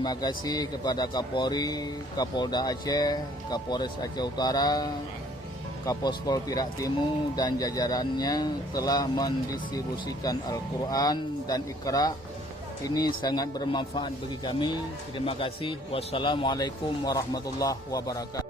Terima kasih kepada Kapolri, Kapolda Aceh, Kapolres Aceh Utara, Kapospol Perak Timur dan jajarannya telah mendistribusikan Al-Quran dan Iqra. Ini sangat bermanfaat bagi kami. Terima kasih. Wassalamualaikum warahmatullahi wabarakatuh.